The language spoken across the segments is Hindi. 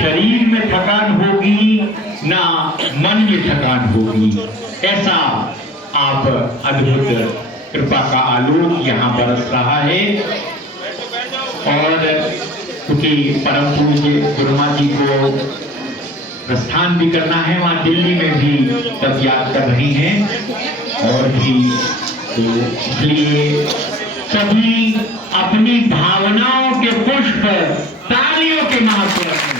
शरीर में थकान होगी ना मन में थकान होगी। ऐसा आप अद्भुत कृपा का आलोक यहाँ बरस रहा है। और क्योंकि परम पूज्य गुरुमा जी को प्रस्थान भी करना है, वहां दिल्ली में भी तब याद कर रही हैं और भी, तो इसलिए सभी अपनी भावनाओं के पुष्प तालियों के मार पर रखें।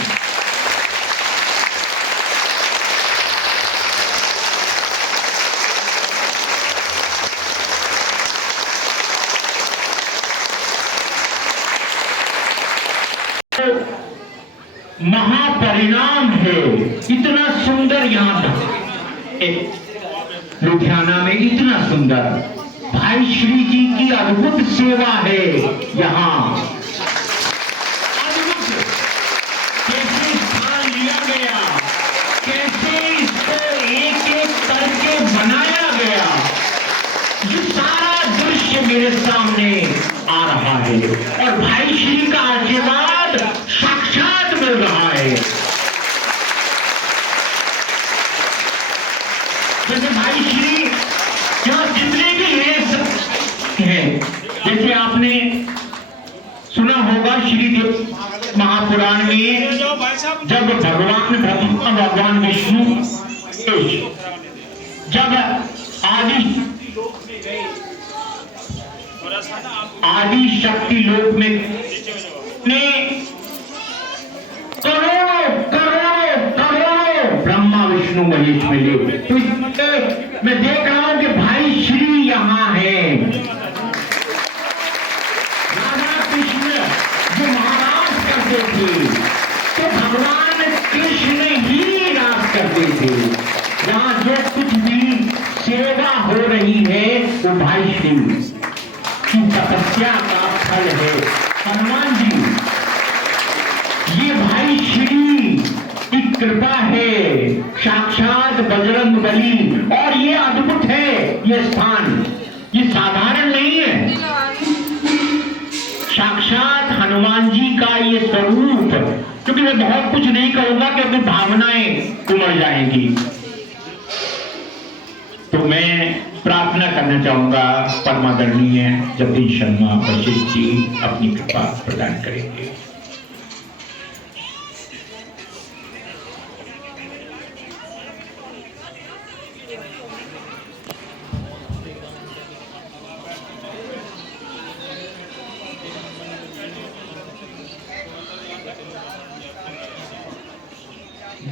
महापरिणाम है, इतना सुंदर यहाँ लुधियाना में, इतना सुंदर भाई श्री जी की अद्भुत सेवा है यहाँ। अद्भुत कैसे स्थान लिया गया, कैसे इसको एक एक करके बनाया गया, ये सारा दृश्य मेरे सामने आ रहा है और भाई श्री का आशीर्वाद साक्षात मिल रहा है। जैसे भाई श्री यहाँ जितने भी हैं, जैसे आपने सुना होगा श्रीदेव महापुराण में, जब भगवान विष्णु जब आदि शक्ति लोक में करोड़ों ब्रह्मा विष्णु महेश मिले, तो मैं देख रहा हूं कि भाई श्री यहाँ है। राधा कृष्ण जो महाराज करते थे, तो भगवान कृष्ण ही राज करते थे। यहाँ जो कुछ भी सेवा हो रही है वो भाई श्री की तपस्या का फल है। हनुमान जी, ये भाई श्री की कृपा है, साक्षात बजरंग बली। और ये अद्भुत है, ये स्थान ये साधारण नहीं है, साक्षात हनुमान जी का ये स्वरूप। क्योंकि मैं बहुत कुछ नहीं कहूंगा कि अपनी भावनाएं उमड़ जाएंगी, तो मैं प्रार्थना करना चाहूंगा परमादरणीय जगदीश शर्मा वशिष्ठ जी अपनी कृपा प्रदान करेंगे।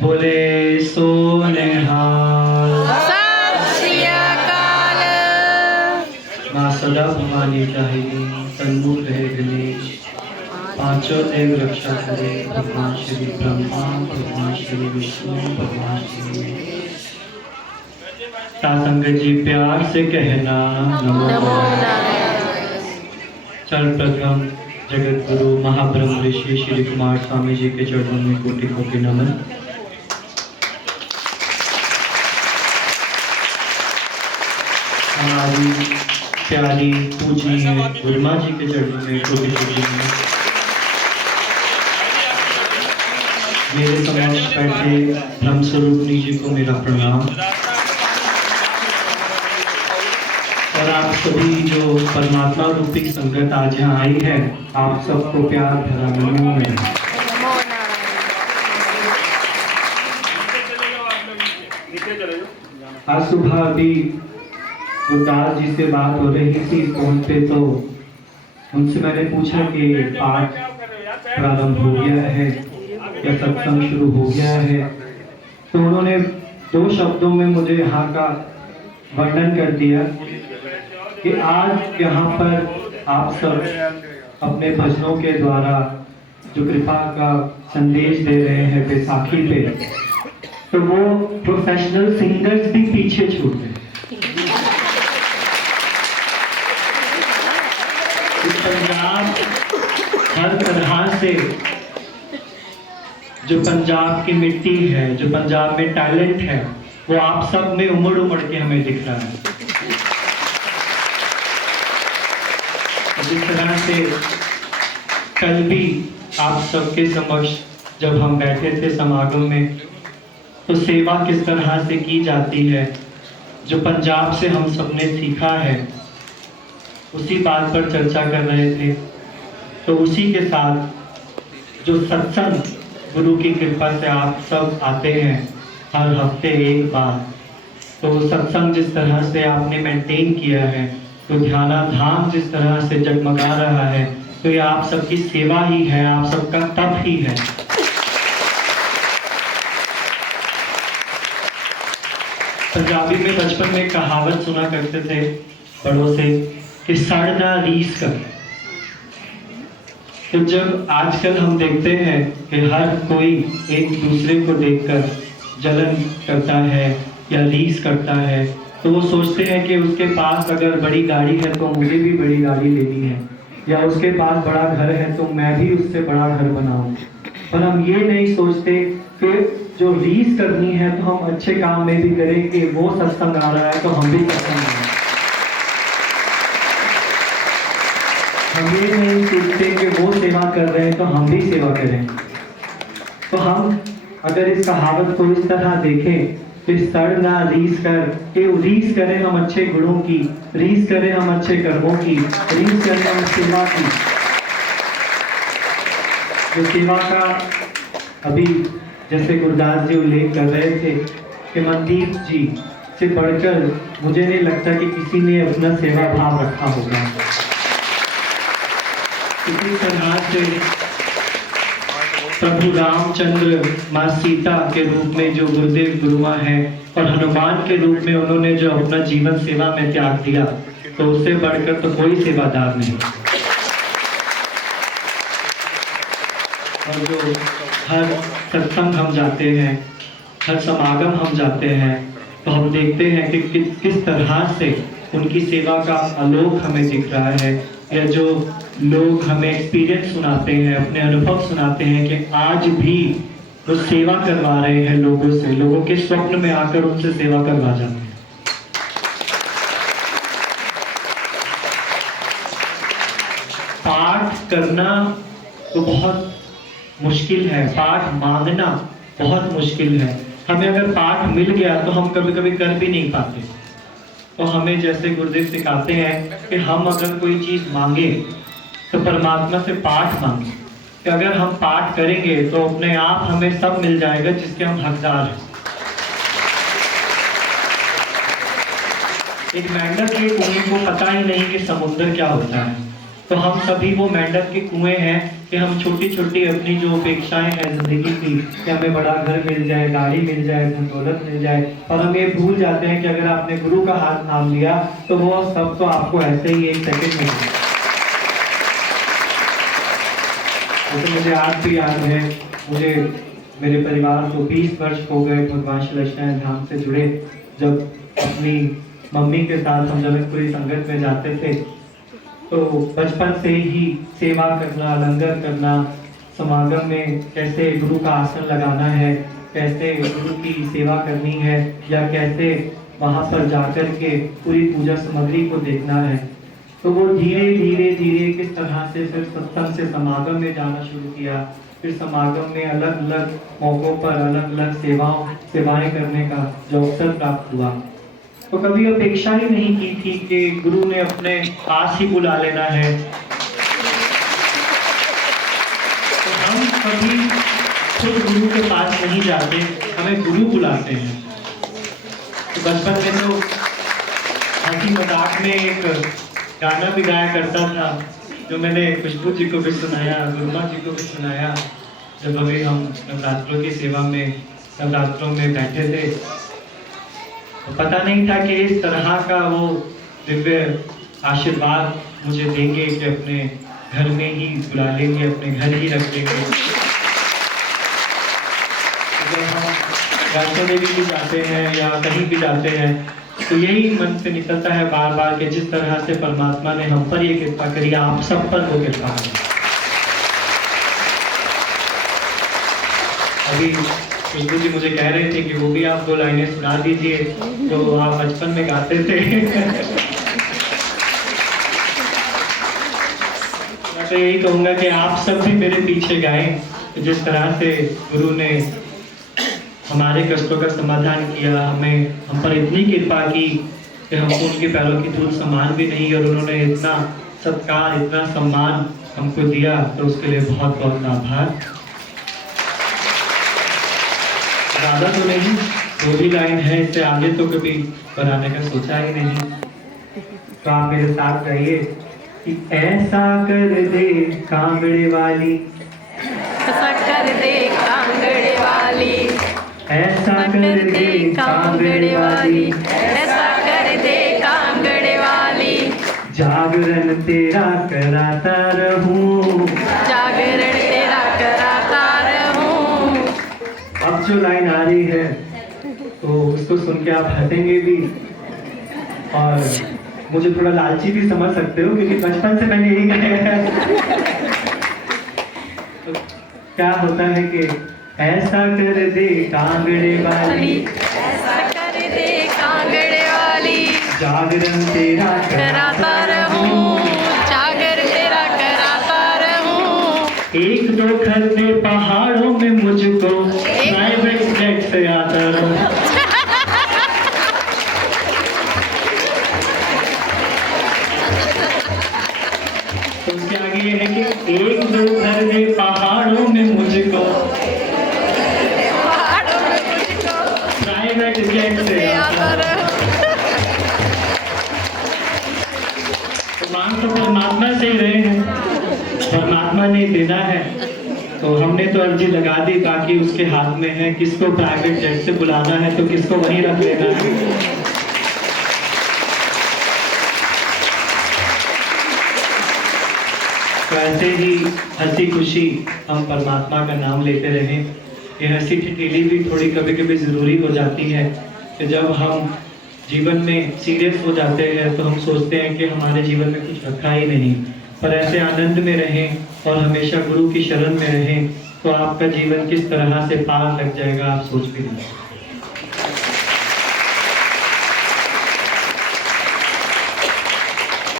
बोले सो निहाल। मां सदा भवानी चाहिए, तन्मूल रहे गणेश, पांचों देव रक्षा करे, भगवान श्री ब्रह्मा, भगवान श्री विष्णु, भगवान श्री महेश। संगत जी प्यार से कहना नमो नारायण। सर्वप्रथम जगत गुरु महाब्रह्म ऋषि श्री कुमार स्वामी जी के चरणों में कोटि कोटि नमन। हमारी प्यारी पूजनीय गुरुमा जी के चरणों में कोटि कोटि नमन। मेरे समक्ष बैठे ब्रह्मस्वरूपनी जी को मेरा प्रणाम। और आप सभी जो परमात्मा रूपी संगत आज यहाँ आई है, आप सबको प्यार भरा नमो नारायण। आज सुबह अभी गुरदास जी से बात हो रही थी फोन पे, तो उनसे मैंने पूछा कि पाठ प्रारंभ हो गया है या सत्संग शुरू हो गया है, तो उन्होंने दो शब्दों में मुझे यहाँ का वर्णन कर दिया कि आज यहाँ पर आप सब अपने भजनों के द्वारा जो कृपा का संदेश दे रहे हैं बैसाखी पे, तो वो प्रोफेशनल सिंगर्स भी पीछे छूट गए। पंजाब हर तरह से जो पंजाब की मिट्टी है, जो पंजाब में टैलेंट है, वो आप सब में उमड़ उमड़ के हमें दिख रहा है। जिस तरह से कल भी आप सबके समक्ष जब हम बैठे थे समागम में, तो सेवा किस तरह से की जाती है जो पंजाब से हम सबने सीखा है, उसी बात पर चर्चा कर रहे थे। तो उसी के साथ जो सत्संग गुरु की कृपा से आप सब आते हैं हर हफ्ते एक बार, तो सत्संग जिस तरह से आपने मेंटेन किया है, तो ध्यानाधाम जिस तरह से जगमगा रहा है, तो ये आप सबकी सेवा ही है, आप सबका तप ही है। पंजाबी में बचपन में कहावत सुना करते थे बड़ों से कि सड़ना रीस कर। तो जब आजकल हम देखते हैं कि हर कोई एक दूसरे को देखकर जलन करता है या रीस करता है, तो वो सोचते हैं कि उसके पास अगर बड़ी गाड़ी है तो मुझे भी बड़ी गाड़ी लेनी है, या उसके पास बड़ा घर है तो मैं भी उससे बड़ा घर बनाऊं। पर हम ये नहीं सोचते कि जो रीस करनी है तो हम अच्छे काम में भी करें कि वो सत्संग आ रहा है तो हम भी सत्संग करें। हम ये नहीं सोचते कि वो सेवा कर रहे हैं तो हम भी सेवा करें। तो हम अगर इस कहावत को इस तरह देखें कि सड़ ना रीस कर, कि रीस करें हम अच्छे गुणों की, रीस करें हम अच्छे कर्मों की, रीस करें हम सेवा की। जो सेवा का अभी जैसे गुरदास जी उल्लेख कर रहे थे कि मनदीप जी से बढ़कर मुझे नहीं लगता कि किसी ने अपना सेवा भाव रखा होगा। इसी तरह से प्रभु रामचंद्र माँ सीता के रूप में जो गुरुदेव गुरुमा है, और हनुमान के रूप में उन्होंने जो अपना जीवन सेवा में त्याग दिया, तो उससे बढ़कर तो कोई सेवादार नहीं। और जो हर सत्संग हम जाते हैं, हर समागम हम जाते हैं, तो हम देखते हैं कि किस तरह से उनकी सेवा का आलोक हमें दिख रहा है, या जो लोग हमें एक्सपीरियंस सुनाते हैं, अपने अनुभव सुनाते हैं कि आज भी वो सेवा करवा रहे हैं लोगों से, लोगों के स्वप्न में आकर उनसे सेवा करवा जाते हैं। पाठ करना तो बहुत मुश्किल है, पाठ मांगना बहुत मुश्किल है। हमें अगर पाठ मिल गया तो हम कभी कभी कर भी नहीं पाते। तो हमें जैसे गुरुदेव सिखाते हैं कि हम अगर कोई चीज मांगे तो परमात्मा से पाठ मांगे, कि अगर हम पाठ करेंगे तो अपने आप हमें सब मिल जाएगा जिसके हम हकदार हैं। एक मेंढक के कुएं को पता ही नहीं कि समुद्र क्या होता है, तो हम सभी वो मेंढक के कुएं हैं कि हम छोटी छोटी अपनी जो अपेक्षाएं हैं जिंदगी की, कि हमें बड़ा घर मिल जाए, गाड़ी मिल जाए, धन दौलत मिल जाए, और हम ये भूल जाते हैं कि अगर आपने गुरु का हाथ थाम लिया तो वो सब तो आपको ऐसे ही एक सेकंड में मिलेगा। तो मुझे आज भी याद है, मुझे मेरे परिवार को 20 वर्ष हो गए भगवान श्री वैष्णव धाम से जुड़े। जब अपनी मम्मी के साथ हम जनकपुरी संगत में जाते थे, तो बचपन से ही सेवा करना, लंगर करना, समागम में कैसे गुरु का आसन लगाना है, कैसे गुरु की सेवा करनी है, या कैसे वहां पर जाकर के पूरी पूजा सामग्री को देखना है, तो वो धीरे धीरे धीरे किस तरह से फिर सत्संग से समागम में जाना शुरू किया। फिर समागम में अलग अलग मौकों पर अलग अलग सेवाएं करने का जो अवसर प्राप्त हुआ। तो कभी अपेक्षा ही नहीं की थी कि गुरु ने अपने पास ही बुला लेना है। तो हम कभी खुद गुरु के पास नहीं जाते, हमें गुरु बुलाते हैं। तो बचपन में तो हंसी मजाक में एक गाना भी गाया करता था, जो मैंने खुशबू जी को भी सुनाया, गुरुमा जी को भी सुनाया, जब अभी हम नवरात्रों की सेवा में नवरात्रों में बैठे थे। तो पता नहीं था कि इस तरह का वो दिव्य आशीर्वाद मुझे देंगे कि अपने घर में ही बुला लेंगे, अपने घर ही रख लेंगे। जब हम वैष्णो देवी भी जाते हैं या कहीं भी जाते हैं, तो यही मन से निकलता है बार बार कि जिस तरह से परमात्मा ने हम पर ये कृपा करी, आप सब पर वो कृपा करें। अभी खुशबू जी मुझे कह रहे थे कि वो भी आप 2 लाइनें सुना दीजिए जो आप बचपन में गाते थे। मैं तो यही कहूँगा कि आप सब भी मेरे पीछे गाएं, तो जिस तरह से गुरु ने हमारे कष्टों का समाधान किया, हम पर इतनी कृपा की कि हमको उनके पैरों की धूल सम्मान भी नहीं, और उन्होंने इतना सत्कार, इतना सम्मान हमको दिया, तो उसके लिए बहुत बहुत आभार। ज़्यादा तो नहीं, 2 ही लाइन है, इससे आगे तो कभी बनाने का सोचा ही नहीं। तो आप मेरे साथ गाइए कि ऐसा कर दे कांगड़े वाली, ऐसा कर दे कांगड़े वाली, ऐसा कर दे कांगड़े वाली, ऐसा कर दे कांगड़े वाली, जागरण तेरा कराता रहूं, जागरण तेरा कराता रहूं। अब जो लाइन आ रही है तो उसको सुन के आप हंसेंगे भी, और मुझे थोड़ा लालची भी समझ सकते हो, क्योंकि बचपन से मैंने यही गाया है। तो क्या होता है कि ऐसा कर दे कांगड़े वाली, ऐसा कर दे कांगड़े वाली, जागरण तेरा कराता रहूं, जागर तेरा कराता रहूं। 1-2 खतरे पहाड़ों में मुझको प्राइवेट जेट से आता रहूं। तो उसके आगे ये है कि 1-2 खतरे पहाड़ों में मुझको पहाड़ों में मुझको प्राइवेट जेट से आता आता रहूं। रहूं। तो मांग तो परमात्मा से ही रहे हैं, परमात्मा ने देना है, तो हमने तो अर्जी लगा दी, बाकी उसके हाथ में है, किसको प्राइवेट जेट से बुलाना है तो किसको वहीं रख लेना है। तो ऐसे ही हंसी खुशी हम परमात्मा का नाम लेते रहें। ये हंसी ठिठोली भी थोड़ी कभी कभी ज़रूरी हो जाती है, कि जब हम जीवन में सीरियस हो जाते हैं तो हम सोचते हैं कि हमारे जीवन में कुछ रखा ही नहीं, पर ऐसे आनंद में रहें और हमेशा गुरु की शरण में रहें, तो आपका जीवन किस तरह से पार लग जाएगा आप सोच भी नहीं।